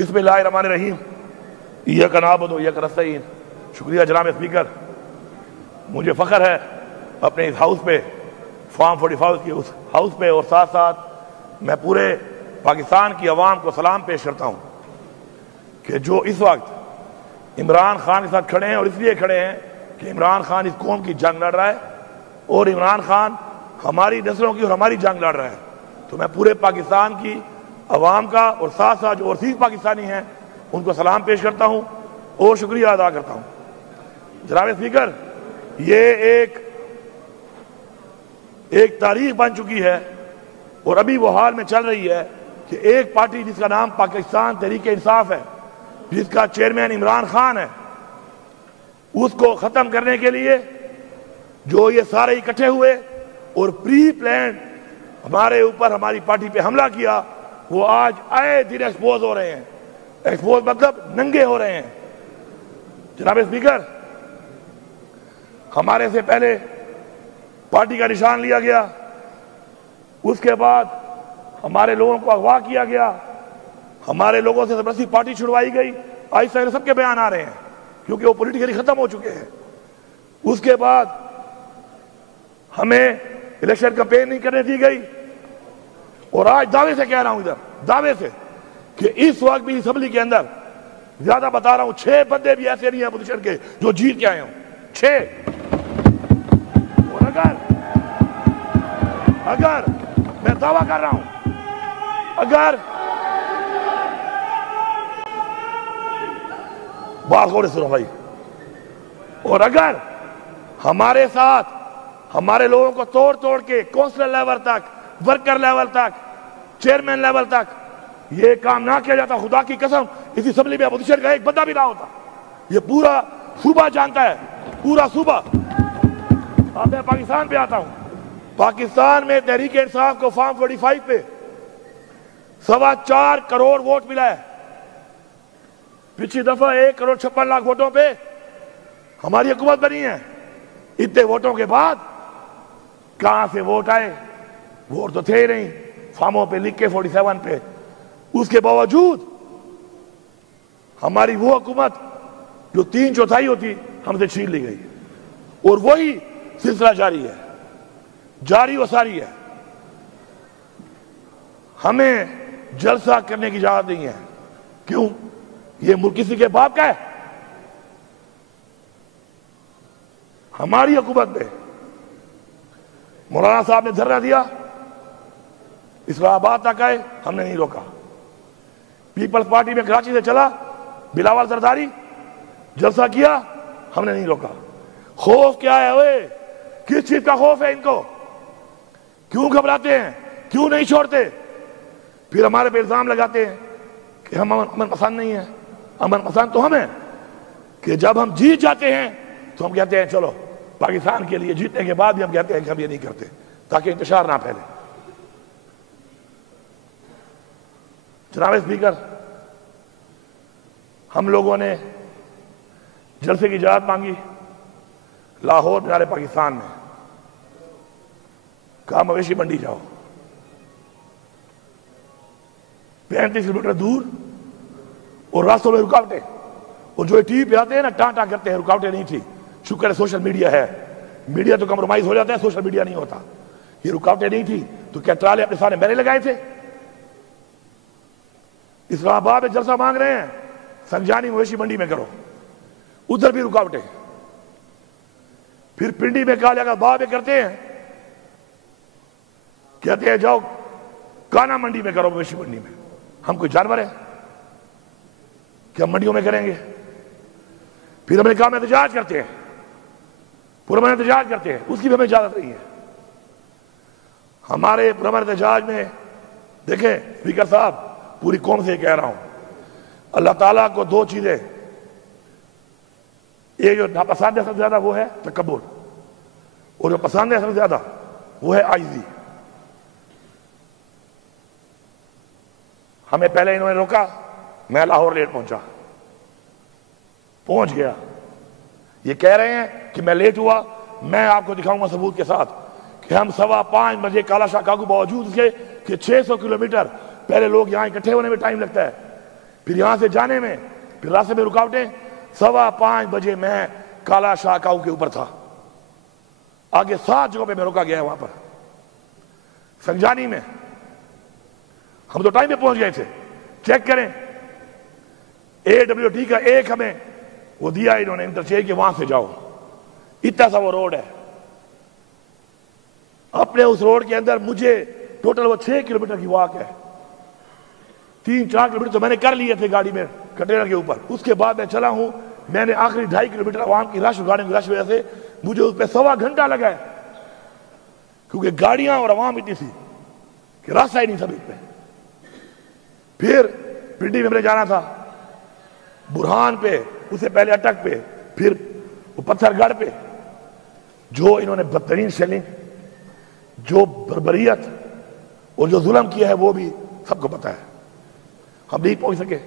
بسم اللہ الرحمن الرحیم ایاک نعبد و ایاک نستعین۔ شکریہ جناب اسپیکر، مجھے فخر ہے اپنے اس ہاؤس پہ، فارم 45 کی اس ہاؤس پہ، اور ساتھ ساتھ میں پورے پاکستان کی عوام کو سلام پیش کرتا ہوں کہ جو اس وقت عمران خان کے ساتھ کھڑے ہیں، اور اس لیے کھڑے ہیں کہ عمران خان اس قوم کی جنگ لڑ رہا ہے اور عمران خان ہماری نسلوں کی اور ہماری جنگ لڑ رہا ہے، تو میں پورے پاکستان کی عوام کا اور ساتھ ساتھ جو اوورسیز پاکستانی ہیں ان کو سلام پیش کرتا ہوں اور شکریہ ادا کرتا ہوں۔ جناب اسپیکر، یہ ایک تاریخ بن چکی ہے اور ابھی وہ حال میں چل رہی ہے کہ ایک پارٹی جس کا نام پاکستان تحریک انصاف ہے، جس کا چیئرمین عمران خان ہے، اس کو ختم کرنے کے لیے جو یہ سارے اکٹھے ہوئے اور پری پلانڈ ہمارے اوپر ہماری پارٹی پہ حملہ کیا، وہ آج آئے دن ایکسپوز ہو رہے ہیں۔ ایکسپوز مطلب ننگے ہو رہے ہیں۔ جناب اسپیکر، ہمارے سے پہلے پارٹی کا نشان لیا گیا، اس کے بعد ہمارے لوگوں کو اغوا کیا گیا، ہمارے لوگوں سے زبردستی پارٹی چھڑوائی گئی۔ آہستہ آہستہ سب کے بیان آ رہے ہیں کیونکہ وہ پولیٹیکلی ختم ہو چکے ہیں۔ اس کے بعد ہمیں الیکشن کمپین نہیں کرنے دی گئی، اور آج دعوے سے کہہ رہا ہوں، ادھر دعوے سے، کہ اس وقت بھی اسمبلی کے اندر زیادہ بتا رہا ہوں 6 بندے بھی ایسے نہیں ہیں اپوزیشن کے جو جیت کے آئے ہوں، 6۔ اور اگر میں دعویٰ کر رہا ہوں، اگر بات غور سے سنو بھائی، اور اگر ہمارے ساتھ ہمارے لوگوں کو توڑ کے کونسلر لیول تک، ورکر لیول تک، چیئرمین لیول تک یہ کام نہ کیا جاتا، خدا کی قسم اس اسمبلی میں اپوزیشن کا ایک بندہ بھی نہ ہوتا۔ یہ پورا صوبہ جانتا ہے، پورا صوبہ۔ اب میں پاکستان پہ آتا ہوں۔ پاکستان میں تحریک انصاف کو فارم 45 پہ 4.25 کروڑ ووٹ ملا ہے۔ پچھلی دفعہ 1.56 کروڑ ووٹوں پہ ہماری حکومت بنی ہے۔ اتنے ووٹوں کے بعد کہاں سے ووٹ آئے؟ ووٹ تو تھے ہی نہیں، فارموں پہ لکھ کے 47 پہ۔ اس کے باوجود ہماری وہ حکومت جو 3/4 ہوتی ہم سے چھین لی گئی، اور وہی سلسلہ جاری ہے، جاری و ساری ہے۔ ہمیں جلسہ کرنے کی اجازت نہیں ہے۔ کیوں؟ یہ ملک کسی کے باپ کا ہے؟ ہماری حکومت میں مولانا صاحب نے دھرنا دیا، اسلام آباد تک آئے، ہم نے نہیں روکا۔ پیپلز پارٹی میں کراچی سے چلا، بلاول زرداری جلسہ کیا، ہم نے نہیں روکا۔ خوف کیا ہے؟ اوئے کس چیز کا خوف ہے ان کو؟ کیوں گھبراتے ہیں؟ کیوں نہیں چھوڑتے؟ پھر ہمارے پہ الزام لگاتے ہیں کہ ہم امن پسند نہیں ہیں۔ امن پسند تو ہم ہیں کہ جب ہم جیت جاتے ہیں تو ہم کہتے ہیں چلو پاکستان کے لیے، جیتنے کے بعد بھی ہم کہتے ہیں کہ ہم یہ نہیں کرتے تاکہ انتشار نہ پھیلے۔ جناب اسپیکر، ہم لوگوں نے جلسے کی اجازت مانگی لاہور مینار پاکستان میں، کہا مویشی منڈی جاؤ، 35 کلومیٹر دور، اور راستوں میں رکاوٹیں، اور جو ٹی وی پہ آتے ہیں نا ٹانٹا کرتے ہیں، رکاوٹیں نہیں تھی۔ شکر ہے سوشل میڈیا ہے، میڈیا تو کمپرومائز ہو جاتا ہے، سوشل میڈیا نہیں ہوتا۔ یہ رکاوٹیں نہیں تھی تو کیا ٹرالے اپنے سامنے میں نے لگائے تھے؟ اسلام آباد میں جلسہ مانگ رہے ہیں، سنجانی مویشی منڈی میں کرو، ادھر بھی رکاوٹیں۔ پھر پنڈی میں کہا جائے گا بعد میں کرتے ہیں، کہتے ہیں جاؤ کانا منڈی میں کرو، مویشی منڈی میں۔ ہم کوئی جانور ہیں کہ ہم منڈیوں میں کریں گے؟ پھر ہم نے کہا ہم احتجاج کرتے ہیں، پرامن احتجاج کرتے ہیں، اس کی بھی ہمیں اجازت نہیں ہے۔ ہمارے پرامن احتجاج میں دیکھیں اسپیکر صاحب، پوری قوم سے کہہ رہا ہوں، اللہ تعالیٰ کو 2 چیزیں، ایک جو ناپسند ہے سب سے زیادہ وہ ہے تکبر، اور جو پسند ہے سب سے زیادہ وہ ہے عاجزی۔ ہمیں پہلے انہوں نے روکا، میں لاہور لیٹ پہنچ گیا۔ یہ کہہ رہے ہیں کہ میں لیٹ ہوا، میں آپ کو دکھاؤں گا ثبوت کے ساتھ کہ ہم 5:15 بجے کالا شاہ کاگو، باوجود اس کے کہ 600 کلومیٹر پہلے لوگ یہاں اکٹھے ہونے میں ٹائم لگتا ہے، پھر یہاں سے جانے میں پھر راستے میں رکاوٹیں. 5:15 بجے میں کالا شاہ کاؤ کے اوپر تھا. آگے 7 جگہوں پہ میں روکا گیا وہاں پر. سنجانی میں ہم تو ٹائم پہ پہنچ گئے تھے. چیک کریں AWT کا ایک ہمیں وہ دیا انہوں نے انٹرچینج کہ وہاں سے جاؤ. اتنا سا وہ روڈ ہے. اپنے اس روڈ کے اندر مجھے ٹوٹل وہ 6 کلومیٹر کی واک ہے. 3-4 کلومیٹر تو میں نے کر لیے تھے گاڑی میں کنٹینر کے اوپر. اس کے بعد میں چلا ہوں. میں نے آخری 2.5 کلومیٹر عوام کی رش گاڑیوں کی رش وجہ سے مجھے اس پہ 1.25 گھنٹہ لگا ہے, کیونکہ گاڑیاں اور عوام اتنی تھی کہ راستہ ہی نہیں تھا بیچ پہ. پھر پنڈی میں ہم نے جانا تھا, برہان پہ, اس سے پہلے اٹک پہ, پھر وہ پتھر گڑھ پہ. جو انہوں نے بدترین سیلنگ, جو بربریت اور جو ظلم کیا ہے وہ بھی سب کو پتہ ہے. ہم نہیں پہنچ سکے,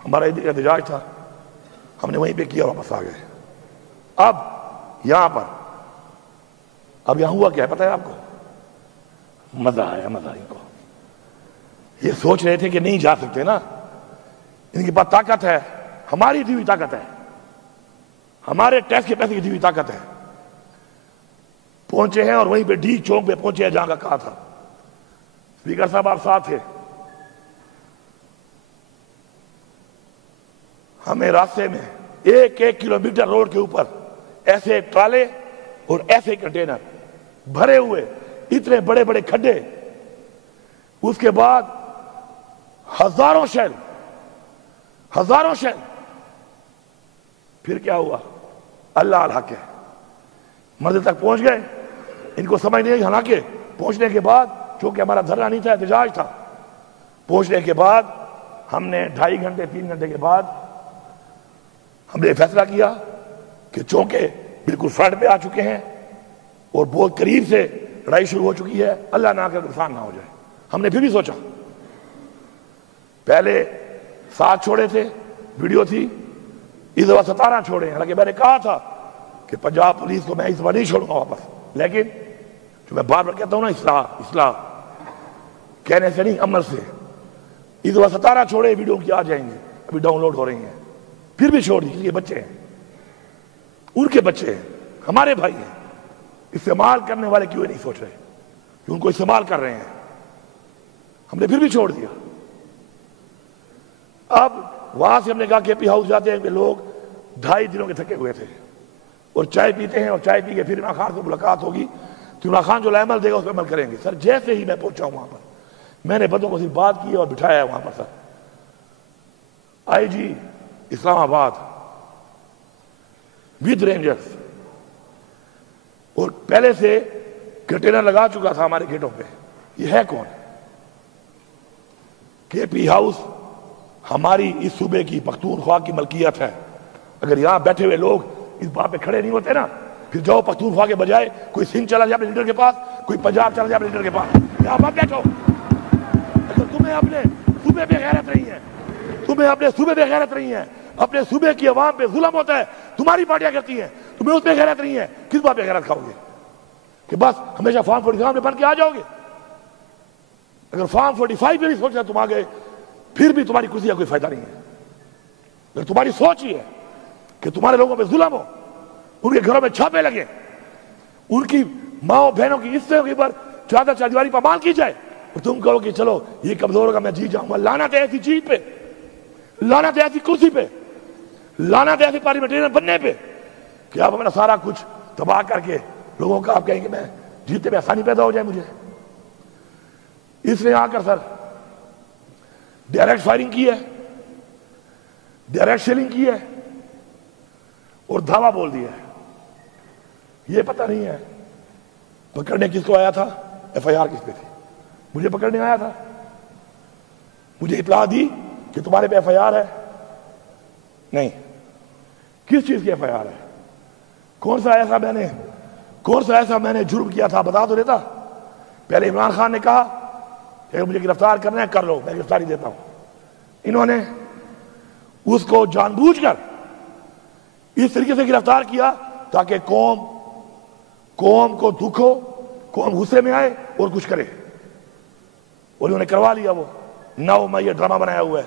ہمارا احتجاج تھا, ہم نے وہیں پہ کیا, واپس آ گئے. اب یہاں پر اب یہاں ہوا کیا ہے پتہ ہے آپ کو؟ مزہ آیا, مزہ ان کو. یہ سوچ رہے تھے کہ نہیں جا سکتے نا, ان کے پاس طاقت ہے, ہماری دی ہوئی طاقت ہے, ہمارے ٹیکس کے پیسے کی دی ہوئی طاقت ہے. پہنچے ہیں اور وہیں پہ ڈی چوک پہ پہنچے ہیں جہاں کا کہا تھا. اسپیکر صاحب آپ ساتھ تھے. ہمیں راستے میں 1 کلومیٹر روڈ کے اوپر ایسے ٹرالے اور ایسے کنٹینر بھرے ہوئے, اتنے بڑے بڑے کھڈے, اس کے بعد ہزاروں شیل. پھر کیا ہوا؟ اللہ الحق ہے, منزل تک پہنچ گئے. ان کو سمجھ نہیں آئی, حالانکہ پہنچنے کے بعد, چونکہ ہمارا دھرنا نہیں تھا, احتجاج تھا, پہنچنے کے بعد ہم نے 2.5 گھنٹے 3 گھنٹے کے بعد ہم نے فیصلہ کیا کہ چونکہ بالکل فرنٹ پہ آ چکے ہیں اور بہت قریب سے لڑائی شروع ہو چکی ہے, اللہ نہ کر نقصان نہ ہو جائے. ہم نے پھر بھی سوچا, پہلے 7 چھوڑے تھے, ویڈیو تھی, اس دفعہ 17 چھوڑے. حالانکہ میں نے کہا تھا کہ پنجاب پولیس کو میں اس دفعہ نہیں چھوڑوں گا واپس, لیکن جو میں بار بار کہتا ہوں نا, اصلاح کہنے سے نہیں, عمل سے. اس دفعہ 17 چھوڑے, ویڈیو کی آ جائیں گے, ابھی ڈاؤن لوڈ ہو رہی ہیں. پھر بھی چھوڑ دی, یہ بچے ہیں, ان کے بچے ہیں, ہمارے بھائی ہیں. استعمال کرنے والے کیوں نہیں سوچ رہے کہ ان کو استعمال کر رہے ہیں؟ ہم نے پھر بھی چھوڑ دیا. اب وہاں سے ہم نے کہا کہ پی ہاؤس جاتے ہیں کہ لوگ 2.5 دنوں کے تھکے ہوئے تھے اور چائے پیتے ہیں, اور چائے پی کے پھر عمران خان سے ملاقات ہوگی تو عمران خان جو عمل دے گا اس پہ عمل کریں گے. سر جیسے ہی میں پہنچا ہوں وہاں پر, میں نے بندوں کو صرف بات کی اور بٹھایا ہے وہاں پر. سر IG اسلام آباد ود رینجرز, اور پہلے سے کنٹینر لگا چکا تھا ہمارے گیٹوں پہ. یہ ہے کون؟ KP ہاؤس ہماری اس صوبے کی پختونخوا کی ملکیت ہے. اگر یہاں بیٹھے ہوئے لوگ اس بات پہ کھڑے نہیں ہوتے نا, پھر جاؤ پختونخوا کے بجائے کوئی سندھ چلا جائے اپنے لیڈر کے پاس, کوئی پنجاب چلا جائے اپنے لیڈر کے پاس. یہاں مت بیٹھو. اگر تمہیں اپنے صوبے پہ غیرت نہیں ہے, اپنے صوبے کی عوام پہ ظلم ہوتا ہے, تمہاری پارٹیاں کرتی ہیں, تمہیں اس پہ غیرت نہیں ہے, کس بات پہ غیرت کھاؤ گے؟ کہ بس ہمیشہ فارم 45 میں بن کے آ جاؤ گے؟ اگر فارم 45 پہ بھی سوچنا تم آ گئے, پھر بھی تمہاری کرسی کا کوئی فائدہ نہیں ہے. اگر تمہاری سوچ ہی ہے کہ تمہارے لوگوں پہ ظلم ہو, ان کے گھروں میں چھاپے لگے, ان کی ماں بہنوں کی عزتوں کے اوپر چادر چاردیواری پامال کی جائے, اور تم کہو کہ چلو یہ کمزور ہوگا, میں جیت جاؤں گا. لعنت ہے ایسی چیز پہ, لعنت ہے ایسی کرسی پہ, لعنت ہے ایسی پارلیمنٹرین بننے پہ کہ آپ اپنا سارا کچھ تباہ کر کے لوگوں کا آپ کہیں گے میں جیتنے میں آسانی پیدا ہو جائے مجھے. اس نے آ کر سر ڈائریکٹ فائرنگ کی ہے, ڈائریکٹ شیلنگ کی ہے, اور دھاوا بول دیا ہے. یہ پتہ نہیں ہے پکڑنے کس کو آیا تھا, FIR کس پہ تھی. مجھے پکڑنے آیا تھا, مجھے اطلاع دی کہ تمہارے پہ FIR ہے. نہیں, کس چیز کی FIR ہے؟ کون سا ایسا میں نے جرم کیا تھا بتا تو دیتا. پہلے عمران خان نے کہا کہ مجھے گرفتار کرنا ہے کر لو, میں گرفتاری دیتا ہوں. انہوں نے اس کو جان بوجھ کر اس طریقے سے گرفتار کیا تاکہ قوم کو دکھ ہو, قوم غصے میں آئے اور کچھ کرے, اور انہوں نے کروا لیا. وہ 9 مئی ڈرامہ بنایا ہوا ہے.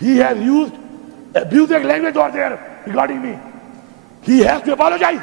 He has used abusive language out there regarding me. He has to apologize.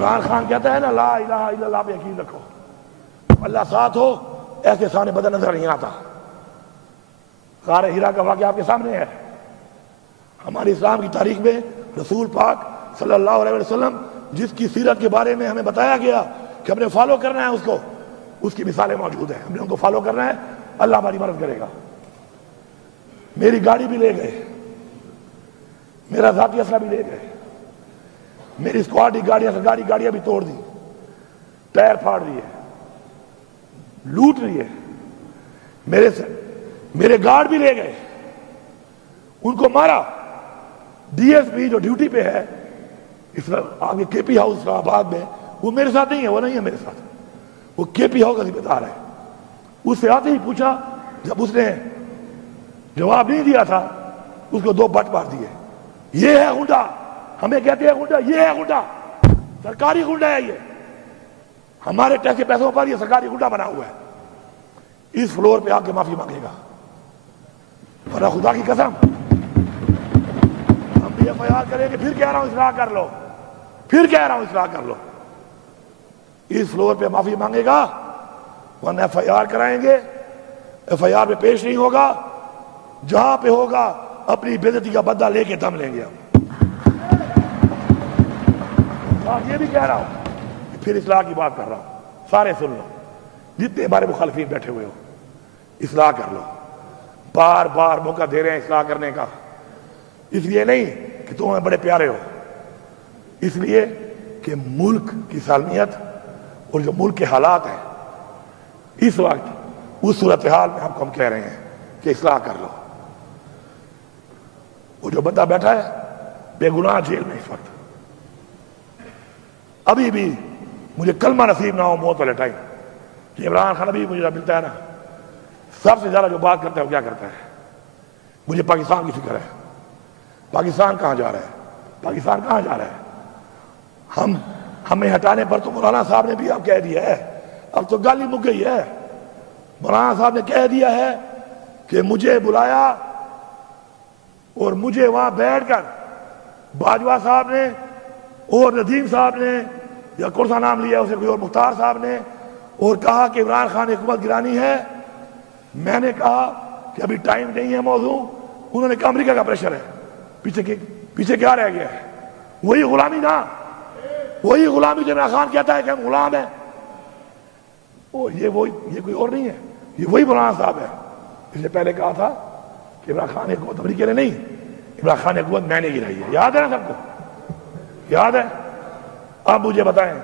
Imran Khan کہتا ہے نا لا الہ الا اللہ پہ یقین رکھو، اللہ ساتھ ہو ایسے سامنے بدن نظر نہیں آتا۔ غار ہیرا کا واقعہ آپ کے سامنے ہے۔ ہماری اسلام کی تاریخ میں رسول پاک صلی اللہ علیہ وسلم جس کی سیرت کے بارے میں ہمیں بتایا گیا کہ ہم نے فالو کرنا ہے اس کو، اس کی مثالیں موجود ہیں، ہم نے ان کو فالو کرنا ہے، اللہ ہماری مدد کرے گا۔ میری گاڑی بھی لے گئے، میرا ذاتی اسلحہ بھی لے گئے، میری اسکواڈ کی گاڑیاں بھی توڑ دی، ٹائر پھاڑ دیے، لوٹ لیے، میرے گارڈ بھی لے گئے، ان کو مارا۔ ڈی ایس پی جو ڈیوٹی پہ ہے آگے کے پی ہاؤس اسلام آباد میں، وہ میرے ساتھ نہیں ہے، وہ نہیں ہے میرے ساتھ، وہ کے پی ہاؤس کا ذمہ دار ہے۔ اس سے آتے ہی پوچھا، جب اس نے جواب نہیں دیا تھا اس کو 2 بٹ مار دیے۔ یہ ہے غنڈا، ہمیں کہتے ہیں غنڈا، یہ ہے غنڈا، سرکاری غنڈا ہے، یہ ہمارے ٹیکس کے پیسوں پر یہ سرکاری غنڈا بنا ہوا ہے۔ اس فلور پہ آ کے معافی مانگے گا، ورنہ خدا کی قسم ہم بھی ایف آئی آر کریں گے، پھر کہہ رہا ہوں اصلاح کر لو، پھر کہہ رہا ہوں اصلاح کر لو۔ اس فلور پہ معافی مانگے گا، ورنہ ایف آئی آر کرائیں گے، ایف آئی آر پہ پیش نہیں ہوگا، جہاں پہ ہوگا اپنی بے عزتی کا بدلہ لے کے دم لیں گے ہم۔ یہ بھی کہہ رہا ہوں، پھر اصلاح کی بات کر رہا ہوں، سارے سن لو، جتنے بارے مخالفین بیٹھے ہوئے ہو، اصلاح کر لو۔ بار بار موقع دے رہے ہیں اصلاح کرنے کا، اس لیے نہیں کہ تم ہمیں بڑے پیارے ہو، اس لیے کہ ملک کی سالمیت اور جو ملک کے حالات ہیں اس وقت، اس صورتحال میں ہم کہہ رہے ہیں کہ اصلاح کر لو۔ وہ جو بندہ بیٹھا ہے بے گناہ جیل میں اس وقت، ابھی بھی مجھے کلمہ نصیب نہ ہو موت والے ٹائم کہ عمران خان ابھی مجھے ملتا ہے نا، سب سے زیادہ جو بات کرتا ہے وہ کیا کرتا ہے؟ مجھے پاکستان کی فکر ہے، پاکستان کہاں جا رہا ہے، پاکستان کہاں جا رہا ہے؟ ہمیں ہٹانے پر تو مولانا صاحب نے بھی اب کہہ دیا ہے، اب تو گالی مک گئی ہے، مولانا صاحب نے کہہ دیا ہے کہ مجھے بلایا اور مجھے وہاں بیٹھ کر باجوہ صاحب نے اور ندیم صاحب نے یا کون سا نام لیا اسے کوئی اور مختار صاحب نے، اور کہا کہ عمران خان حکومت گرانی ہے۔ میں نے کہا کہ ابھی ٹائم نہیں ہے موضوع، انہوں نے کہا امریکہ کا پریشر ہے، پیچھے کیا رہ گیا ہے؟ وہی غلامی نا، وہی غلامی جو عمران خان کہتا ہے کہ ہم غلام ہیں، یہ کوئی اور نہیں ہے، یہ وہی مولانا صاحب ہے۔ اس نے پہلے کہا تھا کہ عمران خان حکومت امریکہ نے نہیں، عمران خان حکومت میں نے گرائی ہے، یاد ہے نا سب کو؟ یاد ہے؟ اب مجھے بتائیں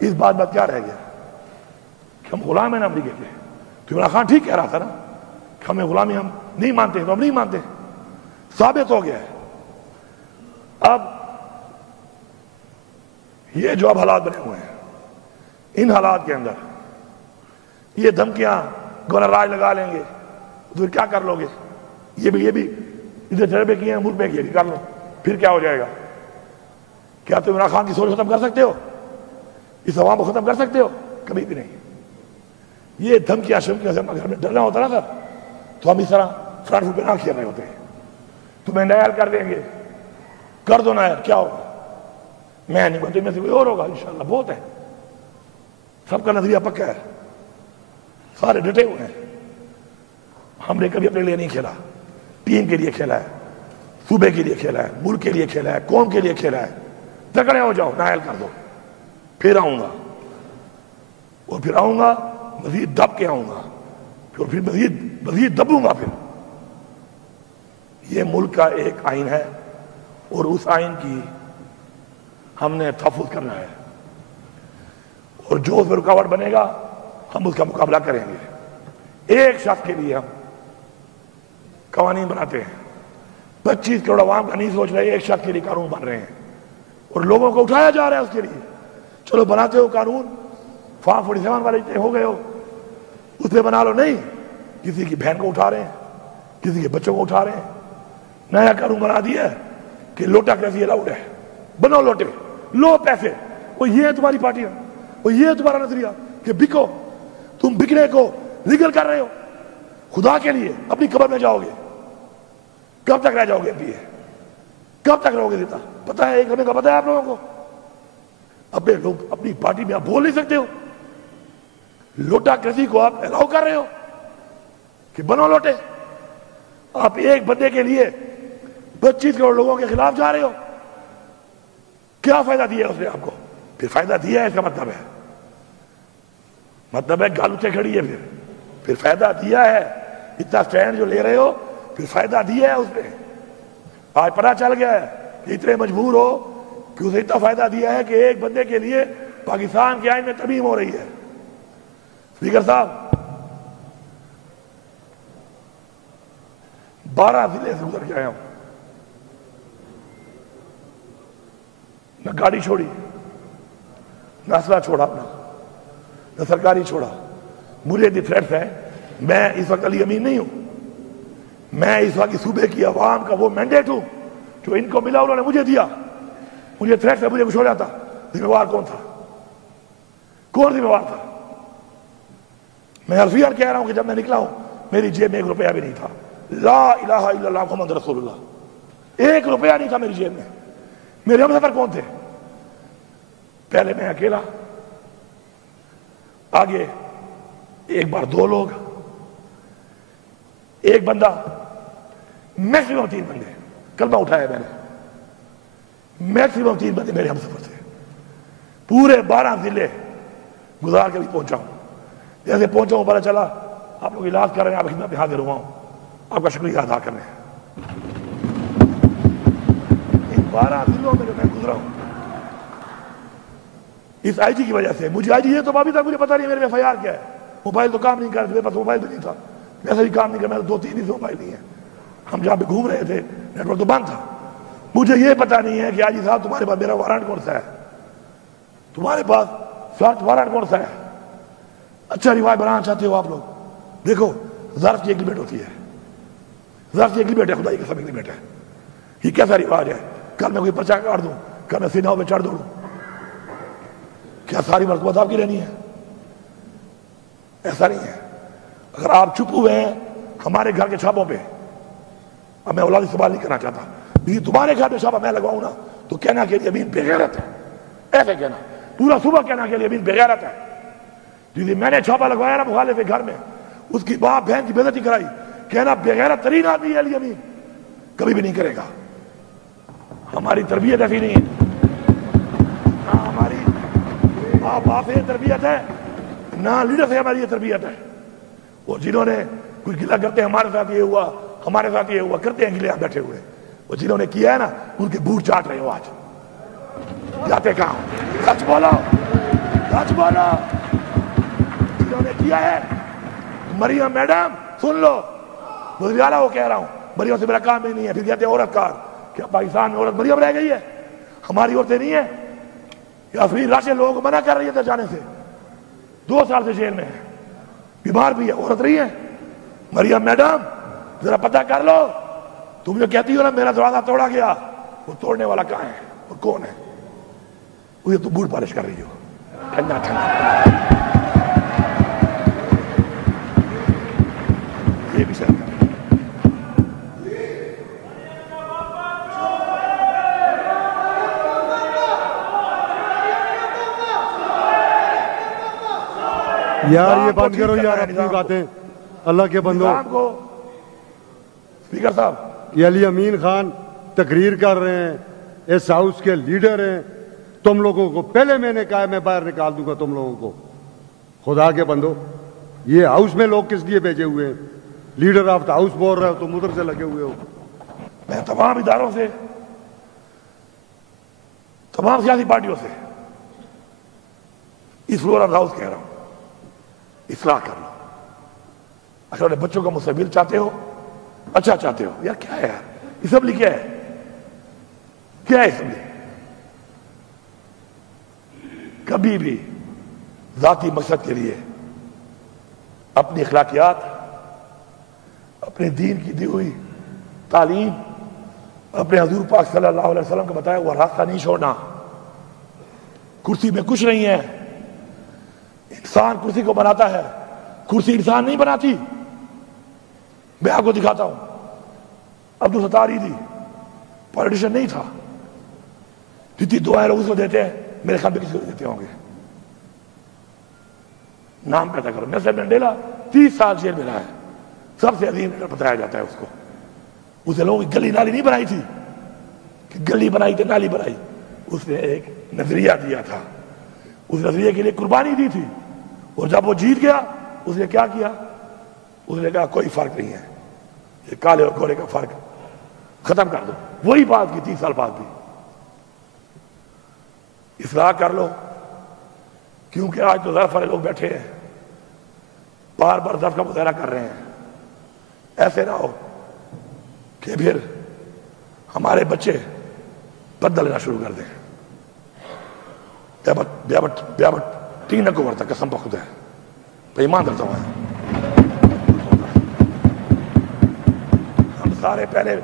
اس بات میں کیا رہ گیا کہ ہم غلام ہیں نا امریکہ کے؟ تو عمران خان ٹھیک کہہ رہا تھا نا کہ ہمیں غلامی ہم نہیں مانتے، تو ہم نہیں مانتے، ثابت ہو گیا ہے۔ اب یہ جو اب حالات بنے ہوئے ہیں، ان حالات کے اندر یہ دھمکیاں گورنر راج لگا لیں گے تو پھر کیا کر لو گے؟ یہ بھی ادھر تجربے کیے ہیں، ملک میں کیے، کر لو، پھر کیا ہو جائے گا؟ کیا تم عمران خان کی سوچ ختم کر سکتے ہو؟ اس عوام کو ختم کر سکتے ہو؟ کبھی بھی نہیں۔ یہ دھمکیاں شمکیاں سے گھر میں ڈرنا ہوتا نا سر، تو ہم اس طرح فرنٹ فٹ پہ نہ کھیل رہے ہوتے ہیں۔ تمہیں نائل کر دیں گے، کر دو نائل، کیا ہوگا؟ میں نہیں بنتے، میں سے کوئی اور ہوگا انشاءاللہ، بہت ہے، سب کا نظریہ پکا ہے، سارے ڈٹے ہوئے ہیں۔ ہم نے کبھی اپنے لیے نہیں کھیلا، ٹیم کے لیے کھیلا ہے، صوبے کے لیے کھیلا ہے، ملک کے لیے کھیلا ہے، قوم کے لیے کھیلا ہے۔ تکڑے ہو جاؤ، نائل کر دو، پھر آؤں گا، اور پھر آؤں گا مزید دب کے آؤں گا، پھر مزید دبوں گا۔ پھر یہ ملک کا ایک آئین ہے، اور اس آئین کی ہم نے تحفظ کرنا ہے، اور جو اس میں رکاوٹ بنے گا ہم اس کا مقابلہ کریں گے۔ ایک شخص کے لیے ہم قوانین بناتے ہیں، 25 کروڑ عوام کا نہیں سوچ رہے، ایک شخص کے لیے قانون بن رہے ہیں، اور لوگوں کو اٹھایا جا رہا ہے اس کے لیے۔ چلو بناتے ہو قانون، فارم 47 والے ہو گئے ہو، اس پہ بنا لو، نہیں، کسی کی بہن کو اٹھا رہے ہیں، کسی کے بچوں کو اٹھا رہے ہیں۔ نیا قانون بنا دیا ہے کہ لوٹا کیسی الاؤڈ ہے، بنو لوٹے، لو پیسے، وہ یہ ہے تمہاری پارٹیاں، وہ یہ ہے تمہارا نظریہ کہ بکو، تم بکنے کو لیگل کر رہے ہو۔ خدا کے لیے اپنی قبر میں جاؤ گے، کب تک رہ جاؤ گے؟ کب تک رہو گے زندہ؟ پتہ ہے ایک لمحے کا پتہ ہے آپ لوگوں کو؟ اپنے لوگ اپنی پارٹی میں آپ بول نہیں سکتے ہو؟ لوٹا کرسی کو آپ الاؤ کر رہے ہو کہ بنو لوٹے؟ آپ ایک بندے کے لیے 25 کروڑ لوگوں کے خلاف جا رہے ہو. کیا فائدہ دیا ہے اس نے آپ کو؟ پھر فائدہ دیا ہے اس کا مطلب ہے گال اچھے کھڑی ہے. پھر فائدہ دیا ہے. اتنا سٹینڈ جو لے رہے ہو پھر فائدہ دیا ہے اس نے. آج پتہ چل گیا ہے کہ اتنے مجبور ہو کہ اسے اتنا فائدہ دیا ہے کہ ایک بندے کے لیے پاکستان کے آئین میں ترمیم ہو رہی ہے. اسپیکر صاحب 12 ضلع سے گزر کے آیا ہوں. نہ گاڑی چھوڑی، نہ اسلحہ چھوڑا اپنا، نہ سرکاری چھوڑا. مجھے دی تھریٹس ہے. میں اس وقت علی امین نہیں ہوں. میں اس وقت صوبے کی عوام کا وہ مینڈیٹ ہوں جو ان کو ملا، انہوں نے مجھے دیا. مجھے تھریٹس ہے، مجھے کچھ ہو جاتا. ذمہ وار کون تھا؟ کون ذمہ وار تھا؟ میں عرفیان کہہ رہا ہوں کہ جب میں نکلا ہوں میری جیب میں 1 روپیہ بھی نہیں تھا. لا الہ الا اللہ محمد رسول اللہ. 1 روپیہ نہیں تھا میری جیب میں. میرے ہم سفر کون تھے؟ پہلے میں اکیلا، آگے ایک بار 2 لوگ، ایک بندہ، میکسیمم 3 بندے. کلمہ اٹھایا میں نے. میکسیمم 3 بندے میرے ہم سفر تھے. پورے 12 ضلع گزار کے بھی پہنچا ہوں. جیسے پہنچا ہوں پتہ چلا آپ لوگ علاج کر رہے ہیں، آپ خدمت میں حاضر ہوا ہوں. آپ کا شکریہ ادا کرنے. ان 12 ضلعوں میں جو میں گزرا ہوں اس آئی جی کی وجہ سے. مجھے آئی جی یہ تو ابھی تک مجھے پتا نہیں میرے میں FIR کیا ہے. موبائل تو کام نہیں کر رہے، میرے پاس موبائل بھی نہیں تھا. ویسے بھی کام نہیں کر، میرے 2-3 دن سے موبائل نہیں ہے. ہم جہاں پہ گھوم رہے تھے نیٹ ورک تو بند تھا. مجھے یہ پتا نہیں ہے کہ آئی جی صاحب تمہارے پاس میرا وارنٹ کون سا ہے، تمہارے پاس سرچ وارنٹ کون سا ہے. اچھا رواج بنانا چاہتے ہو آپ لوگ. دیکھو ظرف کی ایگریمنٹ ہوتی ہے. ظرف کی ایگریمنٹ ہے، خدائی قسم ایگریمنٹ ہے. یہ کیسا رواج ہے؟ کل میں کوئی پرچہ کاٹ دوں، کل میں سیناؤں پہ چڑھ دوڑوں. کیا ساری مرتبہ آپ کی رہنی ہے؟ ایسا نہیں ہے. اگر آپ چپ ہوئے ہیں ہمارے گھر کے چھاپوں پہ، اب میں اولادی سوال نہیں کرنا چاہتا، لیکن تمہارے گھر پہ چھاپا میں لگواؤں نا تو کہنا کہ امین بے غیرت ہے. ایسے کہنا پورا صبح کہنا کہ امین بے غیرت ہے. جی میں نے چھاپا لگوایا نا مخالف کے گھر میں، اس کی باپ بہن کی بے عزتی کرائی، کہنا بے غیرت ترین آدمی ہے علی امین. کبھی بھی نہیں کرے گا. ہماری تربیت ایسی نہیں ہے. نہ ہماری باپ سے تربیت ہے، نہ لیڈر سے ہماری یہ تربیت ہے. وہ جنہوں نے کچھ گلا کرتے ہیں ہمارے ساتھ یہ ہوا، ہمارے ساتھ یہ ہوا، کرتے ہیں گلے آپ بیٹھے ہوئے. وہ جنہوں نے کیا ہے نا ان کے بوٹ چاٹ رہے ہو آج. جاتے کہاں؟ سچ بولو، سچ بولو. جنہوں نے کیا ہے مریم میڈم سن لو، وزیر اعلیٰ وہ کہہ رہا ہوں، مریم سے میرا کام ہی نہیں ہے. پھر کہتے ہیں عورت کار. کیا پاکستان میں عورت مریم رہ گئی ہے؟ ہماری عورتیں نہیں ہیں؟ یا پھر راشد لوگوں کو منع کر رہی ہے جانے سے. 2 سال سے جیل میں ہے، بیمار بھی ہے، عورت رہی ہے. مریم میڈم ذرا پتہ کر لو. تم جو کہتی ہو نا میرا دروازہ توڑا گیا، وہ توڑنے والا کہاں ہے اور کون ہے؟ وہ تو بوٹ پالش کر رہی ہو. ٹھنڈا ٹھنڈا یہ بھی سر یار یہ بند کرو یار اپنی باتیں اللہ کے بندو. اسپیکر صاحب یہ علی امین خان تقریر کر رہے ہیں، اس ہاؤس کے لیڈر ہیں. تم لوگوں کو پہلے میں نے کہا ہے میں باہر نکال دوں گا تم لوگوں کو. خدا کے بندو یہ ہاؤس میں لوگ کس لیے بھیجے ہوئے ہیں؟ لیڈر آف دا ہاؤس بول رہے ہو تم ادھر سے لگے ہوئے ہو. میں تمام اداروں سے، تمام سیاسی پارٹیوں سے اس فلور آف ہاؤس کہہ رہا ہوں اصلاح کر لو. اگر اپنے بچوں کا مستقبل چاہتے ہو، اچھا چاہتے ہو، یار کیا ہے یار اسمبلی؟ کیا ہے؟ کیا ہے اسمبلی؟ کبھی بھی ذاتی مقصد کے لیے اپنی اخلاقیات، اپنے دین کی دی ہوئی تعلیم، اپنے حضور پاک صلی اللہ علیہ وسلم کا بتایا ہوا راستہ نہیں چھوڑنا. کرسی میں کچھ نہیں ہے. انسان کرسی کو بناتا ہے، کرسی انسان نہیں بناتی. میں آپ کو دکھاتا ہوں، عبدالستار عیدی پولیٹیشین نہیں تھا. جتنی دعائیں لوگ اس کو دیتے ہیں میرے خیال میں کسی کو دیتے ہوں گے. نام پیدا کرو. نیلسن منڈیلا 30 سال جیل میں رہا ہے, سب سے عظیم لیڈر بتایا جاتا ہے اس کو. اسے لوگوں کی گلی نالی نہیں بنائی تھی کہ گلی بنائی تھی نالی بنائی, اس نے ایک نظریہ دیا تھا, اس نظریے کے لیے قربانی دی تھی, اور جب وہ جیت گیا اس نے کیا کیا؟ اس نے کہا کوئی فرق نہیں ہے, یہ کالے اور گورے کا فرق ختم کر دو. وہی بات کی 30 سال بعد بھی. اصلاح کر لو, کیونکہ آج تو ظرف والے لوگ بیٹھے ہیں, بار بار ظرف کا مظاہرہ کر رہے ہیں. ایسے نہ ہو کہ پھر ہمارے بچے بدل لینا شروع کر دیں. بیابٹ تین کو ورتا قسم پہ خدا ہے, پہ ایمان کرتا ہوں. ہم سارے پہلے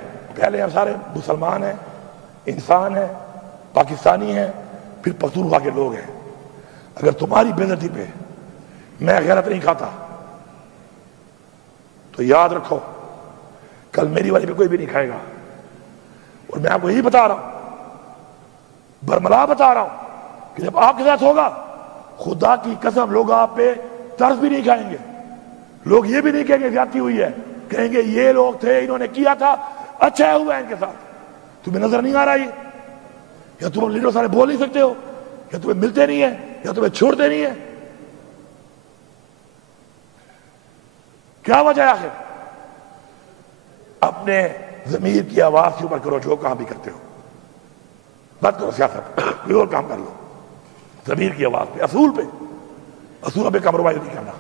ہم سارے مسلمان ہیں, انسان ہیں, پاکستانی ہیں, پھر پختونخوا کے لوگ ہیں. اگر تمہاری بے عزتی پہ میں غیرت نہیں کھاتا تو یاد رکھو کل میری والی پہ کوئی بھی نہیں کھائے گا. اور میں آپ کو یہی بتا رہا ہوں, برملا بتا رہا ہوں کہ جب آپ کے ساتھ ہوگا خدا کی قسم لوگ آپ پہ ترس بھی نہیں کھائیں گے. لوگ یہ بھی نہیں کہیں گے زیادتی ہوئی ہے, کہیں گے یہ لوگ تھے انہوں نے کیا تھا اچھا ہوا ہے ان کے ساتھ. تمہیں نظر نہیں آ رہا یہ, یا تم لیڈر سارے بول نہیں سکتے ہو, یا تمہیں ملتے نہیں ہیں, یا تمہیں چھوڑتے نہیں ہیں؟ کیا وجہ ہے آخر؟ اپنے ضمیر کی آواز کے اوپر کرو جو کام بھی کرتے ہو. مت کرو سیاست, کوئی اور کام کر لو. ضمیر کی آواز پہ, اصولوں پہ کمپرومائز نہیں کرنا.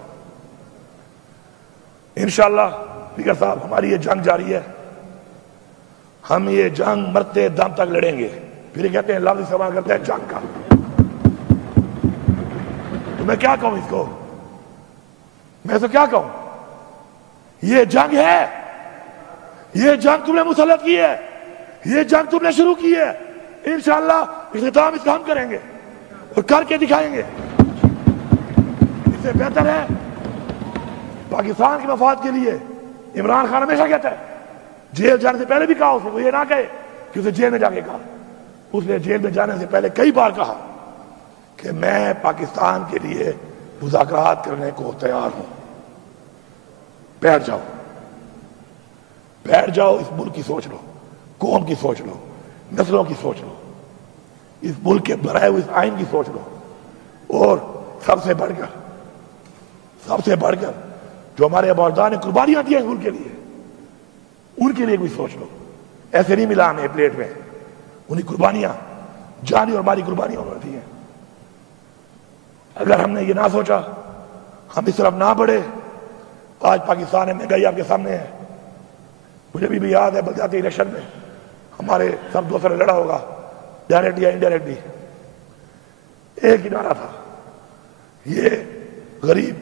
انشاءاللہ اسپیکر صاحب ہماری یہ جنگ جاری ہے, ہم یہ جنگ مرتے دم تک لڑیں گے. پھر یہ کہتے ہیں لفظ استعمال کرتے ہیں جنگ کا. تو میں کیا کہوں اس کو؟ میں تو کیا کہوں؟ یہ جنگ ہے, یہ جنگ تم نے مسلط کی ہے, یہ جنگ تم نے شروع کی ہے. انشاءاللہ اختتام اس کا ہم کریں گے اور کر کے دکھائیں گے. اس سے بہتر ہے پاکستان کے مفاد کے لیے. عمران خان ہمیشہ کہتا ہے, جیل جانے سے پہلے بھی کہا اس کو, یہ نہ کہے کہ اسے جیل میں جا کے کہا. اس نے جیل میں جانے سے پہلے کئی بار کہا کہ میں پاکستان کے لیے مذاکرات کرنے کو تیار ہوں. بیٹھ جاؤ, بیٹھ جاؤ, اس ملک کی سوچ لو, قوم کی سوچ لو, نسلوں کی سوچ لو, اس ملک کے بنائے ہوئے اس آئین کی سوچ لو, اور سب سے بڑھ کر جو ہمارے اباؤجداد نے قربانیاں دی ہیں اس ملک کے لیے, ان کے لیے کوئی سوچ لو. ایسے نہیں ملا ہمیں پلیٹ میں, انہیں قربانیاں جانی اور مالی قربانیاں انہوں نے دی ہیں. اگر ہم نے یہ نہ سوچا, ہم اس طرف نہ بڑھے, آج پاکستان میں مہنگائی آپ کے سامنے ہے. مجھے بھی یاد ہے بلدیاتی الیکشن میں ہمارے سب دوسرے لڑا ہوگا, ڈائریکٹلی یا انڈائریکٹلی, ایک ہی نعرہ تھا, یہ غریب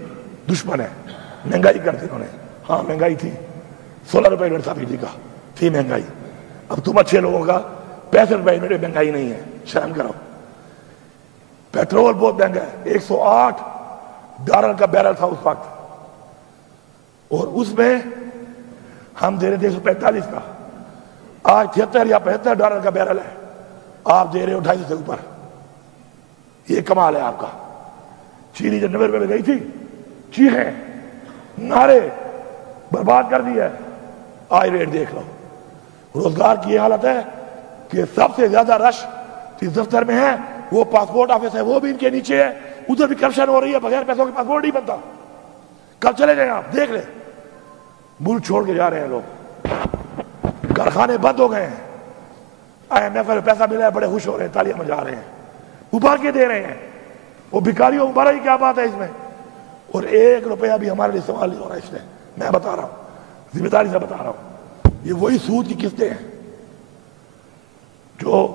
دشمن ہے, مہنگائی کرتے انہوں نے. ہاں مہنگائی تھی, 16 روپے یونٹ بجلی کا تھی مہنگائی. اب تم اچھے لوگوں کا 65 روپے یونٹ مہنگائی نہیں ہے, شرم کرو. پیٹرول بہت مہنگا ہے, $108 کا بیرل تھا اس وقت, اور اس میں ہم دے رہے تھے 145 کا. آج $73 یا $75 کا بیرل ہے, آپ دے رہے ہو 250 سے اوپر. یہ کمال ہے آپ کا. چینی جب 90 روپے میں گئی تھی, چیخیں نعرے برباد کر دی ہے. آج ریٹ دیکھ لو. روزگار کی یہ حالت ہے کہ سب سے زیادہ رش جس دفتر میں ہے وہ پاسپورٹ آفس ہے, وہ بھی ان کے نیچے ہے. ادھر بھی کرپشن ہو رہی ہے, بغیر پیسوں کے پاسپورٹ نہیں بنتا. کل چلے جائیں آپ دیکھ لیں, ملک چھوڑ کے جا رہے ہیں لوگ, کارخانے بند ہو گئے ہیں. IMF میں پیسہ ملا ہے, بڑے خوش ہو رہے ہیں, تالیاں بجا رہے ہیں, ابھار کے دے رہے ہیں. وہ بھکاریوں ابھارا ہی کیا بات ہے اس میں. اور $1 بھی ہمارے لیے استعمال نہیں ہو رہا اس میں. میں بتا رہا ہوں, ذمہ داری سے بتا رہا ہوں, یہ وہی سود کی قسطیں ہیں جو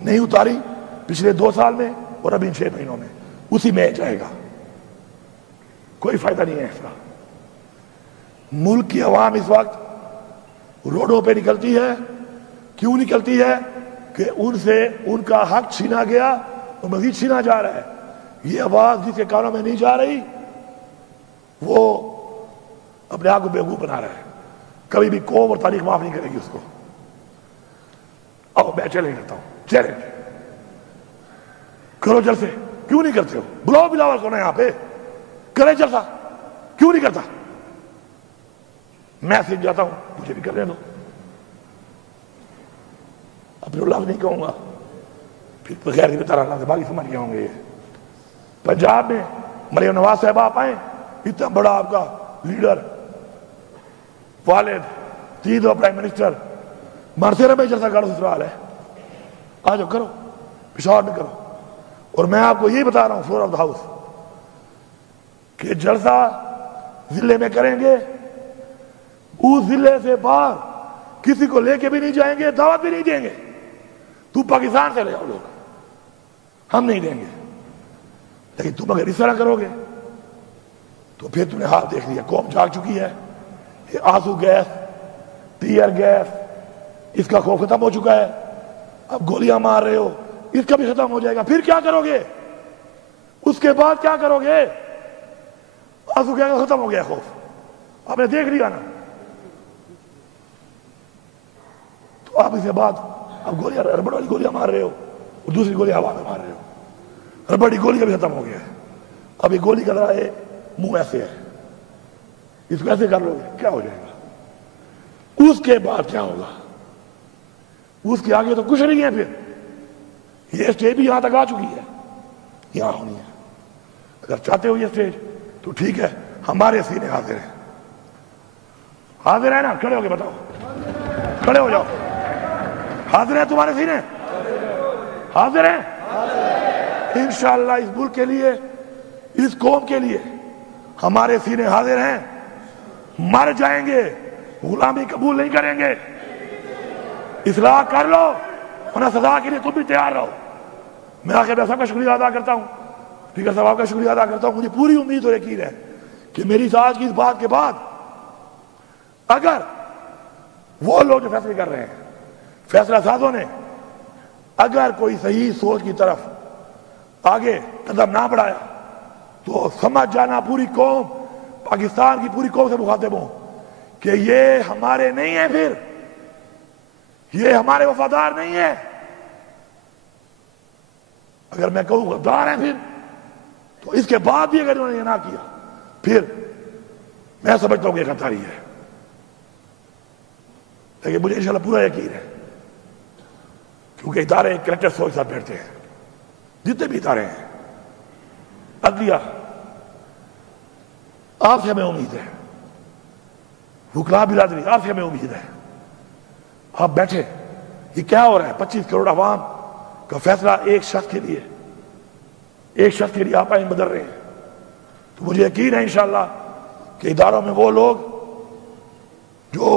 نہیں اتاری پچھلے 2 سال میں اور ابھی 6 مہینوں میں, اسی میں جائے گا. کوئی فائدہ نہیں ہے اس کا. ملک کی عوام اس وقت روڈوں پہ نکلتی ہے. کیوں نکلتی ہے؟ کہ ان سے ان کا حق چھینا گیا اور مزید چھینا جا رہا ہے. یہ آواز جس کے کانوں میں نہیں جا رہی وہ اپنے آپ کو بیوقوف بنا رہا ہے. کبھی بھی قوم اور تاریخ معاف نہیں کرے گی اس کو. اب میں چیلنج کرتا ہوں, چیلنج کرو جلسے، کیوں نہیں کرتے ہو؟ بلاؤ بلاول کو نا یہاں پہ، کرے جلسہ، کیوں نہیں کرتا؟ میں سیکھ جاتا ہوں، مجھے بھی کرنے دو، اپنے لفظ نہیں کہوں گا، پھر بغیر کی طرح اللہ سے باقی سمجھ گئے ہوں گے۔ پنجاب میں مریم نواز صاحب آپ آئیں، اتنا بڑا آپ کا لیڈر، والد، تین دو پرائم منسٹر، مرسے میں جلسہ کرو، سسرال ہے، آ جاؤ کرو، پشاور میں کرو۔ اور میں آپ کو یہ بتا رہا ہوں فلور آف دا ہاؤس کہ جلسہ ضلع میں کریں گے، اس ضلع سے باہر کسی کو لے کے بھی نہیں جائیں گے، دعوت بھی نہیں دیں گے۔ تو پاکستان سے لے آؤ لوگ، ہم نہیں دیں گے، لیکن تم اگر اس طرح کرو گے تو پھر تم نے حال دیکھ لیا، قوم جاگ چکی ہے۔ یہ آنسو گیس، ٹیئر گیس، اس کا خوف ختم ہو چکا ہے، اب گولیاں مار رہے ہو، اس کا بھی ختم ہو جائے گا۔ پھر کیا کرو گے؟ اس کے بعد کیا کرو گے؟ آنسو گیس ختم ہو گیا، خوف آپ نے دیکھ لیا نا، تو آپ اس کے بعد اب گولیاں، ربڑ والی گولیاں مار رہے ہو اور دوسری گولی ہوا میں مار رہے ہو، ربڑ کی گولی کا بھی ختم ہو گیا ہے، اب یہ گولی کا ذرا منہ ایسے ہے، اس کو ایسے کر لو گے کیا ہو جائے گا؟ اس کے بعد کیا ہوگا؟ اس کے آگے تو کچھ نہیں ہے۔ پھر یہ اسٹیج بھی یہاں تک آ چکی ہے، یہاں ہونی ہے۔ اگر چاہتے ہو یہ اسٹیج تو ٹھیک ہے، ہمارے سینے حاضر ہیں، حاضر ہے نا؟ کھڑے ہو کے بتاؤ، کھڑے ہو جاؤ، حاضر ہیں تمہارے سینے؟ حاضر ہیں انشاءاللہ۔ اس ملک کے لیے، اس قوم کے لیے ہمارے سینے حاضر ہیں، مر جائیں گے، غلامی قبول نہیں کریں گے۔ اصلاح کر لو ورنہ سزا کے لیے تم بھی تیار رہو۔ میں آخر میں سب کا شکریہ ادا کرتا ہوں، اسپیکر صاحب کا شکریہ ادا کرتا ہوں۔ مجھے پوری امید اور یقین ہے کہ میری آج کی اس بات کے بعد اگر وہ لوگ جو فیصلے کر رہے ہیں، فیصلہ سازوں نے اگر کوئی صحیح سوچ کی طرف آگے قدم نہ بڑھایا تو سمجھ جانا پوری قوم، پاکستان کی پوری قوم سے مخاطب ہوں کہ یہ ہمارے نہیں ہیں، پھر یہ ہمارے وفادار نہیں ہیں۔ اگر میں کہوں غدار ہیں پھر، تو اس کے بعد بھی اگر انہوں نے یہ نہ کیا پھر میں سمجھتا ہوں کہ غداری ہے۔ لیکن مجھے انشاءاللہ پورا یقین ہے، کیونکہ ادارے کریکٹر سوچ ساتھ بیٹھتے ہیں، جتنے بھی ادارے ہیں، عدلیہ، آپ سے ہمیں امید ہے، وکلاء برادری، آپ سے ہمیں امید ہے، آپ بیٹھے، یہ کیا ہو رہا ہے؟ 25 کروڑ عوام کا فیصلہ ایک شخص کے لیے، ایک شخص کے لیے آپ آئین بدل رہے ہیں۔ تو مجھے یقین ہے انشاءاللہ کہ اداروں میں وہ لوگ جو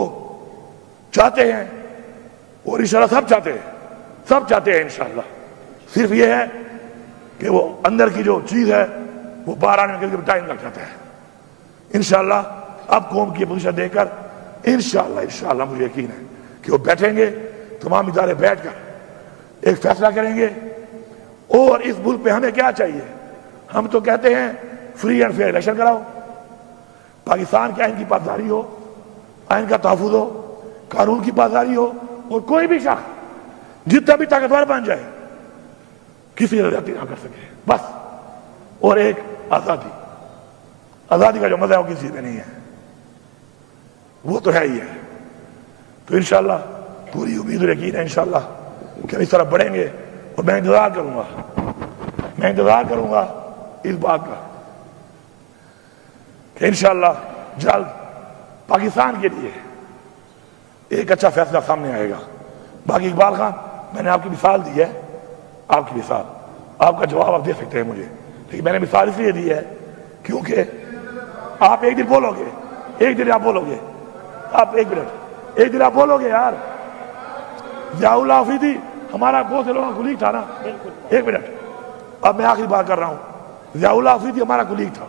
چاہتے ہیں، اور انشاءاللہ سب چاہتے ہیں انشاءاللہ، صرف یہ ہے کہ وہ اندر کی جو چیز ہے وہ باہر آنے میں ٹائم لگ جاتا ہے۔ انشاءاللہ اب قوم کی پوزیشن دے کر انشاءاللہ مجھے یقین ہے کہ وہ بیٹھیں گے، تمام ادارے بیٹھ کر ایک فیصلہ کریں گے۔ اور اس ملک پہ ہمیں کیا چاہیے؟ ہم تو کہتے ہیں فری اینڈ فیئر الیکشن کراؤ، پاکستان کے آئین کی پاسداری ہو، آئین کا تحفظ ہو، قانون کی پاسداری ہو، اور کوئی بھی شخص جتنا بھی طاقتور بن جائے کسی سے زیادتی نہ کر سکے، بس۔ اور ایک آزادی کا جو مزہ ہے وہ کسی میں نہیں ہے، وہ تو ہے ہی ہے۔ تو انشاءاللہ پوری امید اور یقین ہے انشاءاللہ کہ ہم اس طرح بڑھیں گے، اور میں انتظار کروں گا اس بات کا کہ انشاءاللہ جلد پاکستان کے لیے ایک اچھا فیصلہ سامنے آئے گا۔ باقی اقبال خان، میں نے آپ کی مثال دی ہے، آپ کی مثال، آپ کا جواب آپ دے سکتے ہیں مجھے، لیکن میں نے مثال اس لیے دی ہے کیونکہ آپ ایک دن بولو گے، ایک دن آپ بولو گے، آپ ایک دن آپ بولو گے یار، ضیاء اللہ آفریدی ہمارا بہت سے لوگوں کا کلیگ تھا نا، ایک منٹ، اب میں آخری بات کر رہا ہوں۔ ضیاء اللہ آفریدی ہمارا کلیگ تھا،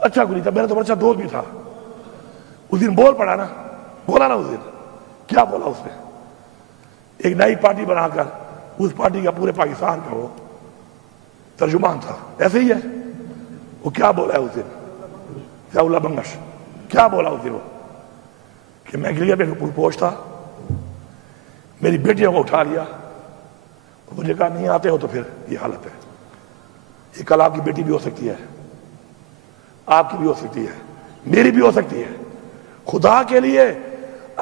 اچھا کلیگ تھا، میرا تو اچھا دوست بھی تھا۔ اس دن بولا نا اس دن کیا بولا اس نے؟ ایک نئی پارٹی بنا کر اس پارٹی کا پورے پاکستان کا وہ ترجمان تھا، ایسے ہی ہے۔ وہ کیا بولا ہے اس دن ضیاء اللہ بنگش؟ کیا بولا اس دن وہ کہ میں گلیئر پہ پوش تھا، میری بیٹیوں کو اٹھا لیا مجھے کہا نہیں آتے ہو تو پھر یہ حالت ہے. یہ کل آپ کی بیٹی بھی ہو سکتی ہے, آپ کی بھی ہو سکتی ہے, میری بھی ہو سکتی ہے. خدا کے لیے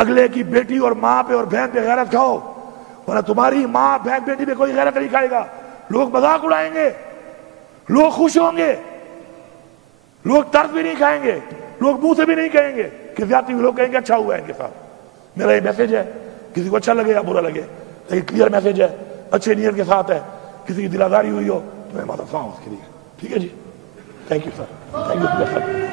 اگلے کی بیٹی اور ماں پہ اور بہن پہ غیرت کھاؤ, ورنہ تمہاری ماں بہن بیٹی پہ کوئی غیرت نہیں کھائے گا. لوگ مذاق اڑائیں گے, لوگ خوش ہوں گے, لوگ طرز بھی نہیں کھائیں گے, لوگ منہ سے بھی نہیں کہیں گے کہ زیادتی ہوئی, لوگ کہیں گے اچھا ہوا ہے ان کے ساتھ. میرا یہ میسج ہے, کسی کو اچھا لگے یا برا لگے, لیکن کلیئر میسج ہے, اچھے نیت کے ساتھ ہے. کسی کی دل آزاری ہوئی ہو تو میں معذرت خواہ ہوں اس کے لیے. ٹھیک ہے ji, thank you sir, thank you sir.